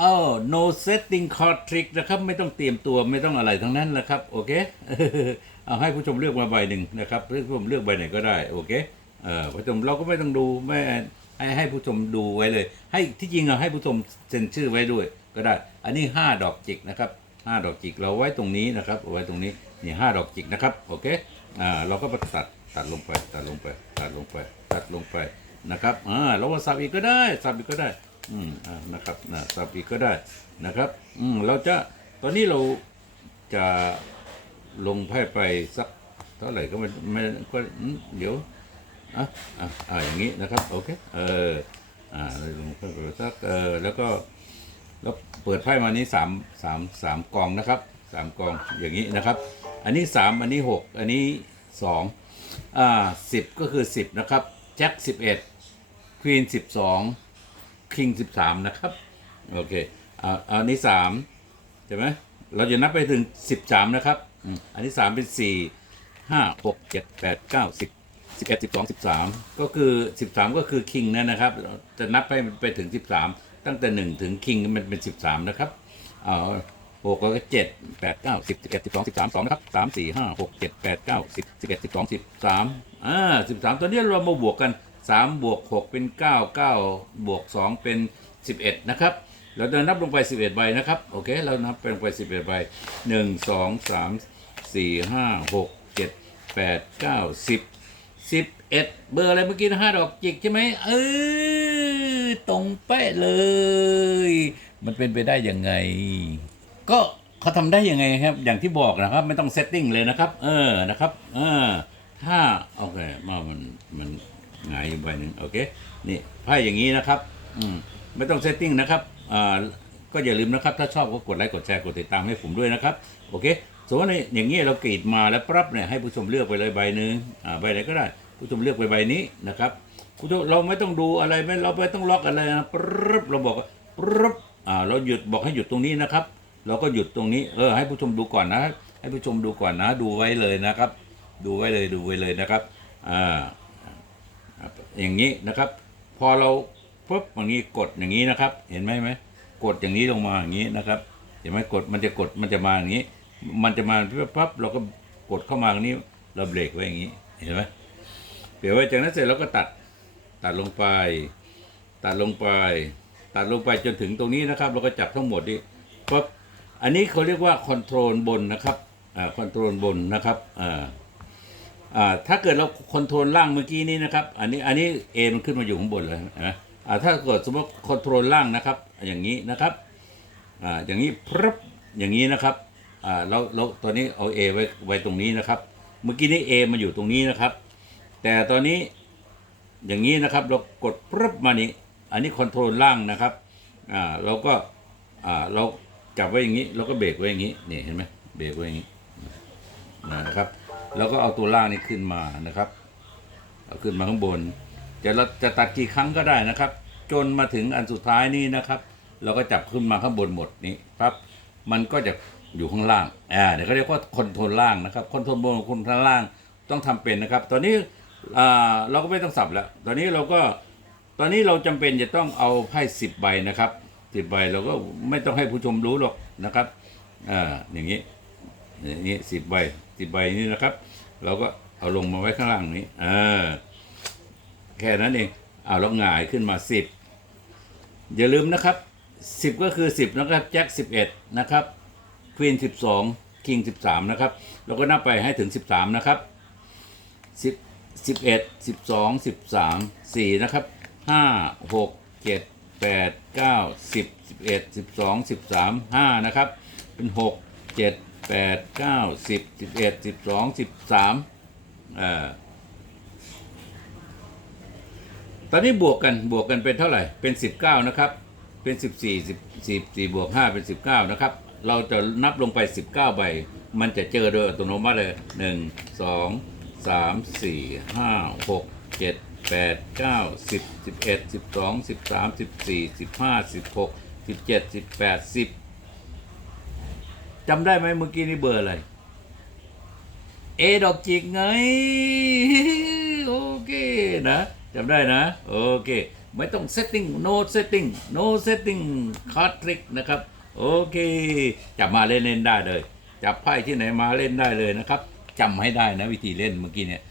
อ้ no setting card trick นะครับ ไม่ต้องเตรียมตัวไม่ต้องอะไรทั้งนั้นนะครับ โอเค เอาให้ผู้ชมเลือกมาใบหนึ่งนะครับเลือกผู้ชมเลือกใบไหนก็ได้ โอเค เออผู้ชมเราก็ไม่ต้องดูไม่ให้ให้ผู้ชมดูไว้เลย ให้ที่จริงเราให้ผู้ชมเซ็นชื่อไว้ด้วย ก็ได้ อันนี้ห้าดอกจิกนะครับห้าดอกจิกเราไว้ตรงนี้นะครับไว้ตรงนี้นี่ห้าดอกจิกนะครับ โอเค อ่า เราก็มาตัดตัดลงไป ตัดลงไป ตัดลงไป ตัดลงไปนะครับ อ่า เราว่าสับอีกก็ได้ สับอีกก็ได้ อืมอ่านะครับนะสับอีกก็ได้นะครับ อืมเราจะตอนนี้เราจะลงไพ่ไปสักเท่าไหร่ก็ไม่ไม่ก็เดี๋ยวอะอะอ่าอย่างนี้นะครับโอเคเอออ่าเราลงไพ่ไปสักเออแล้วก็แล้วเปิดไพ่มานี้สามสามสามกองนะครับสามกองอย่างนี้นะครับ อันนี้สามอันนี้หกอันนี้สองอ่าสิบก็คือสิบนะครับแจ็คสิบเอ็ดควีนสิบสอง คิงสิบสามนะครับ โอเคอ่าอันนี้สามใช่ไหมเราจะนับไปถึงสิบสามนะครับอันนี้สามเป็นสี่ห้าหกเจ็ดแปดเก้าสิบสิบเอ็ดสิบสองสิบสามก็คือสิบสามก็คือคิงนั่นนะครับเราจะนับไปไปถึงสิบสามตั้งแต่หนึ่งถึงคิงมันเป็นสิบสามนะครับเอาหกก็เจ็ดแปดเก้าสิบสิบเอ็ดสิบสองสิบสามสองนะครับสามสี่ห้าหกเจ็ดแปดเก้าสิบสิบเอ็ดสิบสองสิบสามอ่าสิบสามตอนนี้เรามาบวกกัน สามบวกหกเป็นเก้าเก้าบวกสองเป็นสิบเอ็ดนะครับ เราจะนับลงไปสิบเอ็ดใบนะครับ โอเค เรานับไปลงไปสิบเอ็ดใบหนึ่งสองสามสี่ห้าหกเจ็ดแปดเก้าสิบสิบเอ็ดเบอร์อะไรเมื่อกี้นะห้าดอกจิกใช่ไหมเออตรงเป๊ะเลย มันเป็นไปได้ยังไง ก็เขาทำได้ยังไงครับ อย่างที่บอกนะครับ ไม่ต้องเซตติ้งเลยนะครับ เออ นะครับ เออ ถ้า โอเคมามันมัน หงายอยู่ใบหนึ่งโอเคนี่ไพ่อย่างนี้นะครับอืมไม่ต้องเซตติ้งนะครับอ่าก็อย่าลืมนะครับ ถ้าชอบก็กดไลค์กดแชร์กดติดตามให้ผมด้วยนะครับโอเคสมมติว่าในอย่างนี้เรากรีดมาแล้วปั๊บเนี่ยให้ผู้ชมเลือกไปเลยใบหนึ่งอ่าใบไหนก็ได้ ผู้ชมเลือกไปใบนี้นะครับผู้ชมเราไม่ต้องดูอะไรไม่เราไม่ต้องล็อกอะไรนะปั๊บเราบอกปั๊บอ่าเราหยุดบอกให้หยุดตรงนี้นะครับ เราก็หยุดตรงนี้เออให้ผู้ชมดูก่อนนะ ให้ผู้ชมดูก่อนนะ ดูไว้เลยนะครับ ดูไว้เลยดูไว้เลยนะครับอ่า อย่างนี้นะครับ พอเราปุ๊บอย่างนี้กดอย่างนี้นะครับ เห็นไหมไหมกดอย่างนี้ลงมาอย่างนี้นะครับ เห็นไหมกดมันจะกดมันจะมาอย่างนี้ มันจะมาปั๊บเราก็กดเข้ามาตรงนี้เราเบรกไว้อย่างนี้เห็นไหมเบรกไว้จากนั้นเสร็จเราก็ตัดตัดลงไป ตัดลงไป ตัดลงไปจนถึงตรงนี้นะครับ เราก็จับทั้งหมดนี่ปั๊บอันนี้เขาเรียกว่าคอนโทรลบนนะครับอ่าคอนโทรลบนนะครับอ่า อ่าถ้าเกิดเราคอนโทรลล่างเมื่อกี้นี้นะครับอันนี้อันนี้เอมันขึ้นมาอยู่ข้างบนเลยนะอ่าถ้าเกิดสมมติคอนโทรลล่างนะครับ อย่างนี้นะครับอ่าอย่างนี้พรึบอย่างนี้นะครับอ่าเราเราตอนนี้เอา A ไว้ไว้ตรงนี้นะครับ เมื่อกี้นี้ A มาอยู่ตรงนี้นะครับ แต่ตอนนี้อย่างนี้นะครับเรากดพรึบมานี่อันนี้คอนโทรลล่างนะครับอ่าเราก็อ่าเราจับไว้อย่างนี้เราก็เบรกไว้อย่างนี้นี่เห็นไหมเบรกไว้อย่างนี้นะครับ แล้วก็เอาตัวล่างนี้ขึ้นมานะครับ เอาขึ้นมาข้างบนจะเราจะตัดกี่ครั้งก็ได้นะครับ จนมาถึงอันสุดท้ายนี้นะครับ เราก็จับขึ้นมาข้างบนหมดนี้ปั๊บมันก็จะอยู่ข้างล่างอ่าเดี๋ยวเขาเรียกว่าคอนโทรลล่างนะครับคอนโทรลบนคอนโทรลล่างต้องทำเป็นนะครับ ตอนนี้อ่าเราก็ไม่ต้องสับแล้ว ตอนนี้เราก็ตอนนี้เราจำเป็นจะต้องเอาไพ่สิบใบนะครับสิบใบเราก็ไม่ต้องให้ผู้ชมรู้หรอกนะครับอ่าอย่างนี้อย่างนี้สิบใบ สิบใบนี้นะครับ เราก็เอาลงมาไว้ข้างล่างนี้อ่าแค่นั้นเองเอาแล้วหงายขึ้นมาสิบอย่าลืมนะครับสิบก็คือสิบนะครับแจ็คสิบเอ็ดนะครับควีนสิบสองคิงสิบสามนะครับ เราก็นับไปให้ถึงสิบสามนะครับสิบสิบเอ็ดสิบสองสิบสามสี่นะครับห้าหกเจ็ดแปดเก้าสิบสิบเอ็ดสิบสองสิบสามห้านะครับ เป็นหกเจ็ด แปดเก้าสิบสิบเอ็ดสิบสองสิบสามอ่อตอนนี้บวกกันบวกกันเป็นเท่าไหร่เป็นสิบเก้านะครับ เป็นสิบสี่สิบสิบสี่บวกห้าเป็นสิบเก้านะครับ เราจะนับลงไปสิบเก้าใบ มันจะเจอโดยอัตโนมัติเลยหนึ่งสองสามสี่ห้าหกเจ็ดแปดเก้าสิบสิบเอ็ดสิบสองสิบสามสิบสี่สิบห้าสิบหกสิบเจ็ดสิบแปดสิบ จำได้ไหมเมื่อกี้นี่เบอร์อะไร เอดอกจิกไง โอเคนะจำได้นะ โอเค ไม่ต้อง setting no setting no setting card trick นะครับ โอเค จับมาเล่นเล่นได้เลย จับไพ่ที่ไหนมาเล่นได้เลยนะครับจำให้ได้นะวิธีเล่นเมื่อกี้เนี่ย